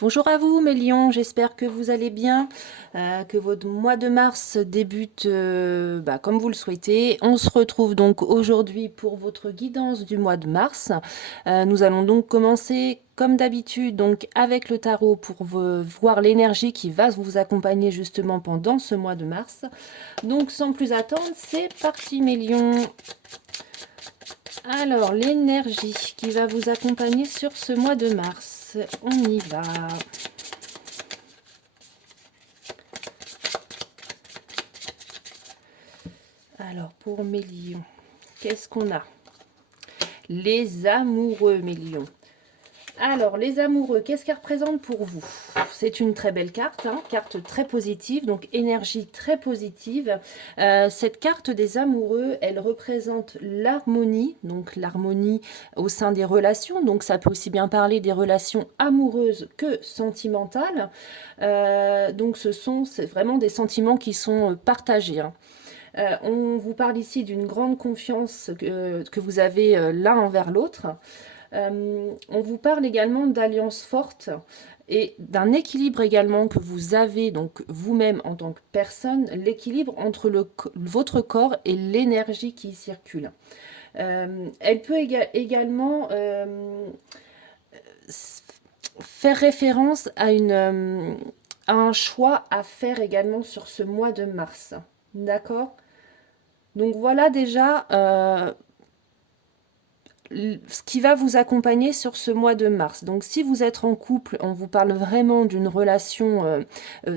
Bonjour à vous mes lions, j'espère que vous allez bien, que votre mois de mars débute comme vous le souhaitez. On se retrouve donc aujourd'hui pour votre guidance du mois de mars. Nous allons donc commencer comme d'habitude donc avec le tarot pour voir l'énergie qui va vous accompagner justement pendant ce mois de mars. Donc sans plus attendre, c'est parti mes lions. Alors l'énergie qui va vous accompagner sur ce mois de mars, on y va. Alors, pour mes lions, qu'est-ce qu'on a? Les amoureux, mes lions. Alors, les amoureux, qu'est-ce qu'elle représente pour vous? C'est une très belle carte, hein, carte très positive, donc énergie très positive. Cette carte des amoureux, elle représente l'harmonie, donc l'harmonie au sein des relations. Donc, ça peut aussi bien parler des relations amoureuses que sentimentales. Donc, c'est vraiment des sentiments qui sont partagés, hein. On vous parle ici d'une grande confiance que vous avez l'un envers l'autre. On vous parle également d'alliances fortes et d'un équilibre également que vous avez, donc vous-même en tant que personne, l'équilibre entre votre corps et l'énergie qui circule. Elle peut également faire référence à un choix à faire également sur ce mois de mars. D'accord? Donc voilà déjà ce qui va vous accompagner sur ce mois de mars. Donc si vous êtes en couple, on vous parle vraiment d'une relation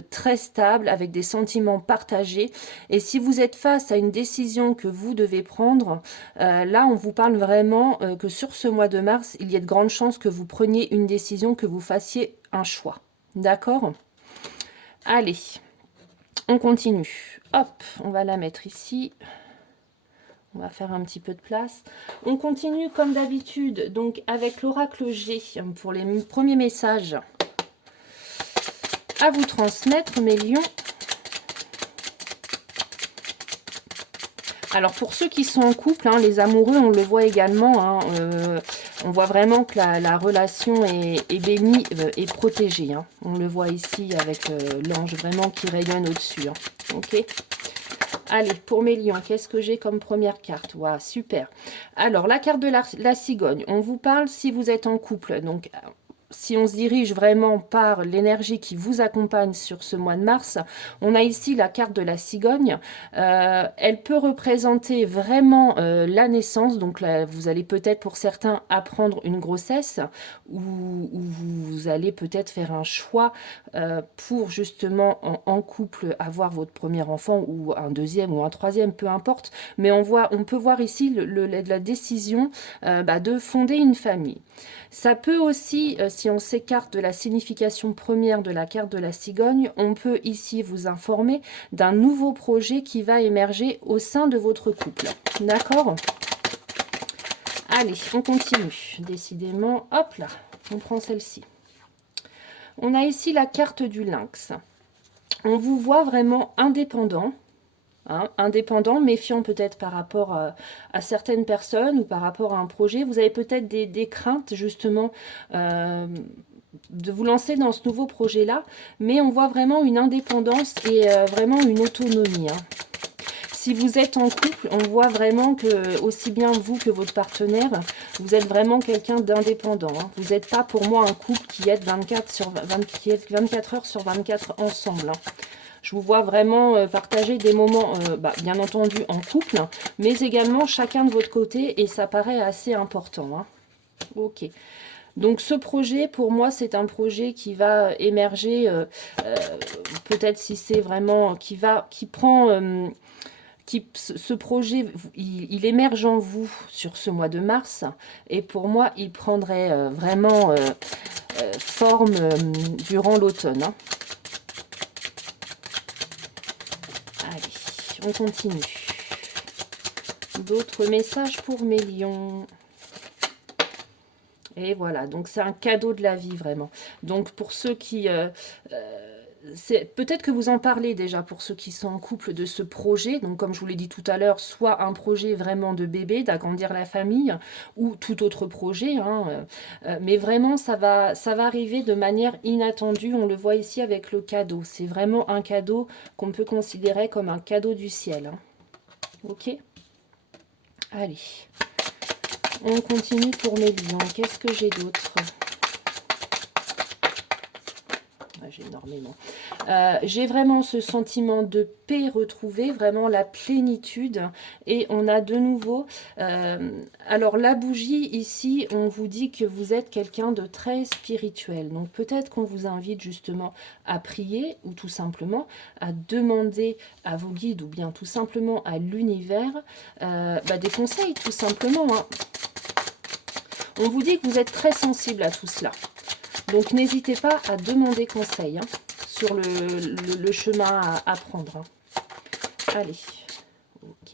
très stable avec des sentiments partagés. Et si vous êtes face à une décision que vous devez prendre, là on vous parle vraiment que sur ce mois de mars, il y a de grandes chances que vous preniez une décision, que vous fassiez un choix. D'accord? Allez, on continue. Hop, on va la mettre ici. On va faire un petit peu de place. On continue comme d'habitude, donc avec l'oracle G pour les premiers messages à vous transmettre, mes lions. Alors pour ceux qui sont en couple, hein, les amoureux, on le voit également, hein, on voit vraiment que la relation est bénie, est protégée, hein. On le voit ici avec l'ange vraiment qui rayonne au-dessus, hein. Ok. Allez, pour mes lions, qu'est-ce que j'ai comme première carte? Waouh, super. Alors, la carte de la cigogne. On vous parle si vous êtes en couple. Donc, si on se dirige vraiment par l'énergie qui vous accompagne sur ce mois de mars, on a ici la carte de la cigogne. Elle peut représenter vraiment la naissance. Donc là, vous allez peut-être pour certains apprendre une grossesse ou vous allez peut-être faire un choix pour justement en couple avoir votre premier enfant ou un deuxième ou un troisième, peu importe. Mais on peut voir ici la décision de fonder une famille. Ça peut aussi, si on s'écarte de la signification première de la carte de la cigogne, on peut ici vous informer d'un nouveau projet qui va émerger au sein de votre couple. D'accord? Allez, on continue. Décidément, hop là, on prend celle-ci. On a ici la carte du lynx. On vous voit vraiment indépendant. Hein, indépendant, méfiant peut-être par rapport à certaines personnes ou par rapport à un projet. Vous avez peut-être des craintes justement de vous lancer dans ce nouveau projet-là, mais on voit vraiment une indépendance et vraiment une autonomie, hein. Si vous êtes en couple, on voit vraiment que, aussi bien vous que votre partenaire, vous êtes vraiment quelqu'un d'indépendant, hein. Vous n'êtes pas pour moi un couple qui est 24 heures sur 24 ensemble, hein. Je vous vois vraiment partager des moments, bien entendu, en couple, mais également chacun de votre côté, et ça paraît assez important, hein. Ok. Donc ce projet, pour moi, c'est un projet qui va émerger, peut-être si c'est vraiment, ce projet, il émerge en vous sur ce mois de mars, et pour moi, il prendrait vraiment forme durant l'automne, hein. Allez, on continue. D'autres messages pour mes lions. Et voilà, donc c'est un cadeau de la vie, vraiment. Donc pour ceux qui peut-être que vous en parlez déjà pour ceux qui sont en couple de ce projet. Donc, comme je vous l'ai dit tout à l'heure, soit un projet vraiment de bébé, d'agrandir la famille, ou tout autre projet, hein, mais vraiment, ça va arriver de manière inattendue. On le voit ici avec le cadeau. C'est vraiment un cadeau qu'on peut considérer comme un cadeau du ciel, hein. Ok? Allez, on continue pour mes lions. Qu'est-ce que j'ai d'autre? J'ai énormément. J'ai vraiment ce sentiment de paix retrouvé, vraiment la plénitude. Et on a de nouveau... alors la bougie, ici, on vous dit que vous êtes quelqu'un de très spirituel. Donc peut-être qu'on vous invite justement à prier ou tout simplement à demander à vos guides ou bien tout simplement à l'univers des conseils, tout simplement, hein. On vous dit que vous êtes très sensible à tout cela. Donc, n'hésitez pas à demander conseil, hein, sur le chemin à prendre, hein. Allez, ok.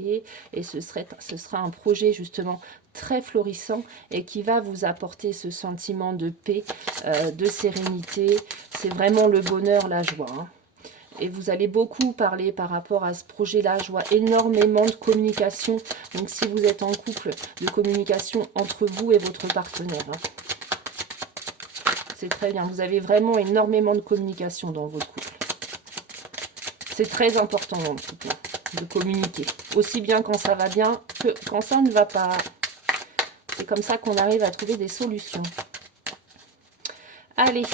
Et ce sera un projet, justement, très florissant et qui va vous apporter ce sentiment de paix, de sérénité. C'est vraiment le bonheur, la joie, hein. Et vous allez beaucoup parler par rapport à ce projet-là. Je vois énormément de communication. Donc, si vous êtes en couple, de communication entre vous et votre partenaire, hein. C'est très bien. Vous avez vraiment énormément de communication dans votre couple. C'est très important dans le couple, de communiquer. Aussi bien quand ça va bien que quand ça ne va pas. C'est comme ça qu'on arrive à trouver des solutions. Allez,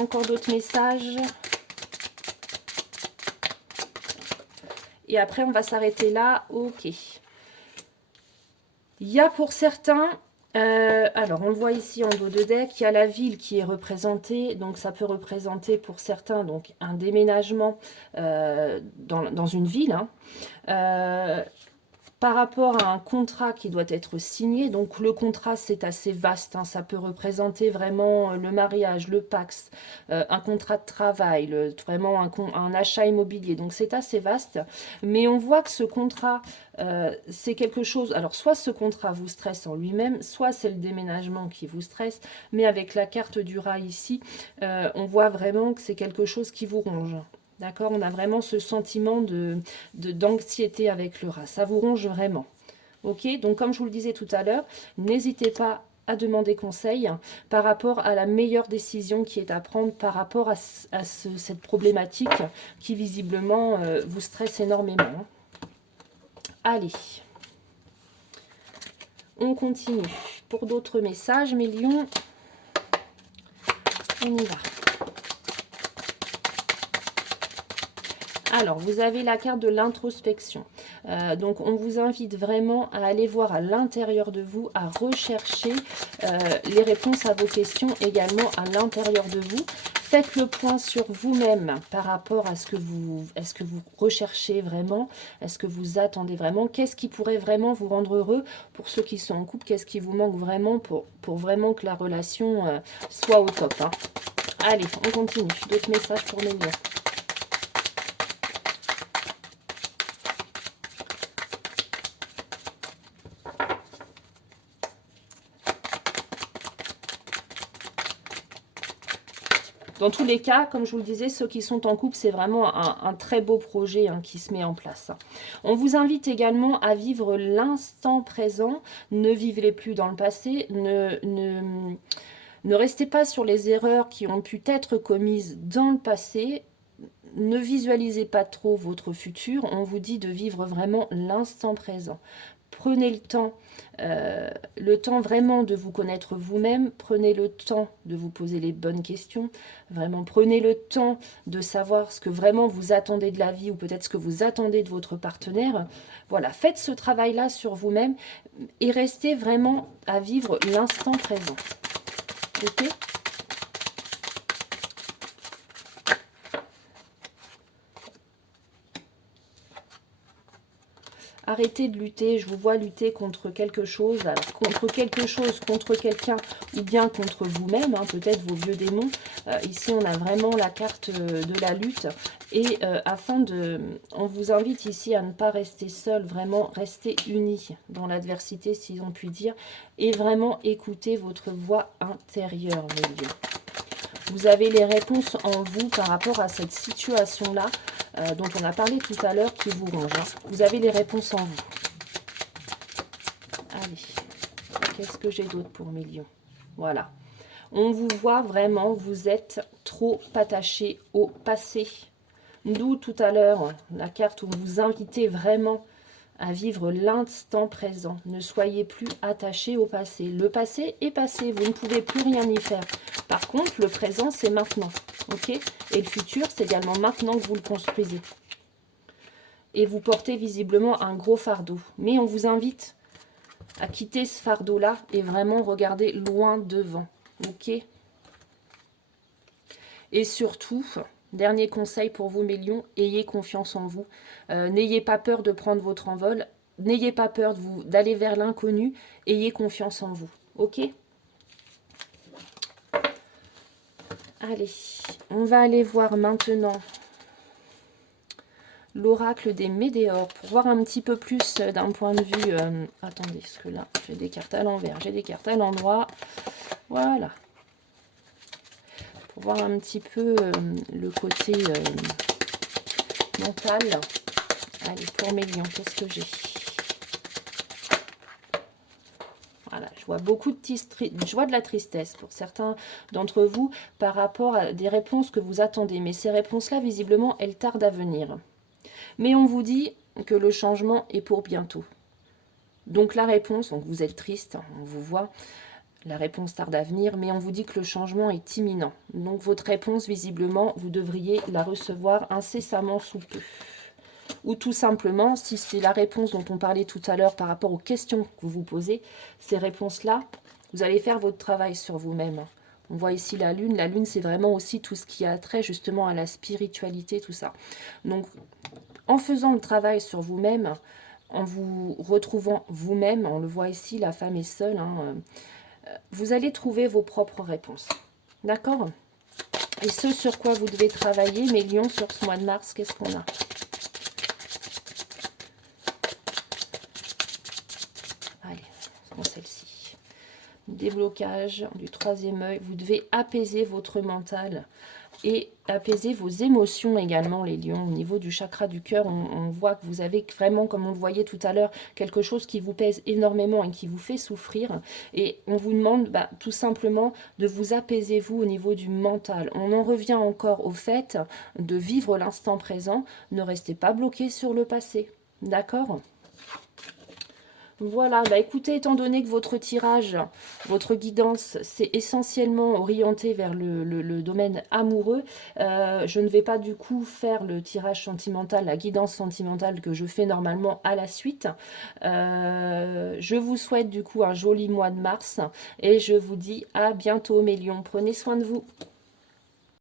encore d'autres messages. Et après, on va s'arrêter là. Ok. Il y a pour certains... alors, on le voit ici en dos de deck, il y a la ville qui est représentée. Donc, ça peut représenter pour certains donc un déménagement dans une ville, hein. Par rapport à un contrat qui doit être signé. Donc, le contrat, c'est assez vaste, hein. Ça peut représenter vraiment le mariage, le Pacs, un contrat de travail, vraiment un achat immobilier. Donc, c'est assez vaste. Mais on voit que ce contrat, c'est quelque chose... Alors, soit ce contrat vous stresse en lui-même, soit c'est le déménagement qui vous stresse. Mais avec la carte du rat ici, on voit vraiment que c'est quelque chose qui vous ronge. D'accord, on a vraiment ce sentiment d'anxiété avec le rat. Ça vous ronge vraiment. Ok, donc comme je vous le disais tout à l'heure, n'hésitez pas à demander conseil par rapport à la meilleure décision qui est à prendre par rapport à cette problématique qui visiblement vous stresse énormément. Allez, on continue. Pour d'autres messages, mes lions, on y va. Alors, vous avez la carte de l'introspection. Donc, on vous invite vraiment à aller voir à l'intérieur de vous, à rechercher les réponses à vos questions également à l'intérieur de vous. Faites le point sur vous-même par rapport à ce que vous recherchez vraiment, est-ce que vous attendez vraiment, qu'est-ce qui pourrait vraiment vous rendre heureux pour ceux qui sont en couple, qu'est-ce qui vous manque vraiment pour vraiment que la relation soit au top, hein. Allez, on continue. D'autres messages pour mes lions. Dans tous les cas, comme je vous le disais, ceux qui sont en couple, c'est vraiment un très beau projet, hein, qui se met en place. On vous invite également à vivre l'instant présent. Ne vivez plus dans le passé. Ne restez pas sur les erreurs qui ont pu être commises dans le passé. Ne visualisez pas trop votre futur. On vous dit de vivre vraiment l'instant présent. Prenez le temps vraiment de vous connaître vous-même. Prenez le temps de vous poser les bonnes questions. Vraiment, prenez le temps de savoir ce que vraiment vous attendez de la vie ou peut-être ce que vous attendez de votre partenaire. Voilà, faites ce travail-là sur vous-même et restez vraiment à vivre l'instant présent. Ok ? Arrêtez de lutter, je vous vois lutter contre quelque chose, alors contre quelque chose, contre quelqu'un ou bien contre vous-même, hein, peut-être vos vieux démons. Ici, on a vraiment la carte de la lutte. Et on vous invite ici à ne pas rester seul, vraiment rester unis dans l'adversité, si on peut dire, et vraiment écouter votre voix intérieure, mes lieux. Vous avez les réponses en vous par rapport à cette situation-là dont on a parlé tout à l'heure qui vous ronge. Hein. Vous avez les réponses en vous. Allez, qu'est-ce que j'ai d'autre pour mes lions? Voilà. On vous voit vraiment, vous êtes trop attaché au passé. D'où tout à l'heure la carte où vous invitez vraiment à vivre l'instant présent. Ne soyez plus attaché au passé. Le passé est passé, vous ne pouvez plus rien y faire. Par contre, le présent, c'est maintenant. Ok? Et le futur, c'est également maintenant que vous le construisez. Et vous portez visiblement un gros fardeau. Mais on vous invite à quitter ce fardeau-là et vraiment regarder loin devant. Ok? Et surtout, dernier conseil pour vous, mes lions, ayez confiance en vous. N'ayez pas peur de prendre votre envol. N'ayez pas peur d'aller vers l'inconnu. Ayez confiance en vous. Ok? Allez, on va aller voir maintenant l'oracle des Médéors pour voir un petit peu plus d'un point de vue... attendez, parce que là, j'ai des cartes à l'envers, j'ai des cartes à l'endroit. Voilà. Pour voir un petit peu le côté mental. Allez, pour mes lions, qu'est-ce que j'ai? Voilà, je vois beaucoup je vois de la tristesse pour certains d'entre vous par rapport à des réponses que vous attendez. Mais ces réponses-là, visiblement, elles tardent à venir. Mais on vous dit que le changement est pour bientôt. Donc la réponse, donc vous êtes triste, on vous voit, la réponse tarde à venir, mais on vous dit que le changement est imminent. Donc votre réponse, visiblement, vous devriez la recevoir incessamment sous peu. Ou tout simplement, si c'est la réponse dont on parlait tout à l'heure par rapport aux questions que vous vous posez, ces réponses-là, vous allez faire votre travail sur vous-même. On voit ici la lune. La lune, c'est vraiment aussi tout ce qui a trait justement à la spiritualité, tout ça. Donc, en faisant le travail sur vous-même, en vous retrouvant vous-même, on le voit ici, la femme est seule, hein, vous allez trouver vos propres réponses. D'accord? Et ce sur quoi vous devez travailler, mes lions, sur ce mois de mars, qu'est-ce qu'on a? Allez, on celle-ci. Déblocage du troisième œil. Vous devez apaiser votre mental et apaiser vos émotions également, les lions. Au niveau du chakra du cœur, on voit que vous avez vraiment, comme on le voyait tout à l'heure, quelque chose qui vous pèse énormément et qui vous fait souffrir. Et on vous demande tout simplement de vous apaiser, vous, au niveau du mental. On en revient encore au fait de vivre l'instant présent. Ne restez pas bloqué sur le passé. D'accord ? Voilà, écoutez, étant donné que votre tirage, votre guidance, c'est essentiellement orienté vers le domaine amoureux, je ne vais pas du coup faire le tirage sentimental, la guidance sentimentale que je fais normalement à la suite. Je vous souhaite du coup un joli mois de mars et je vous dis à bientôt mes lions. Prenez soin de vous.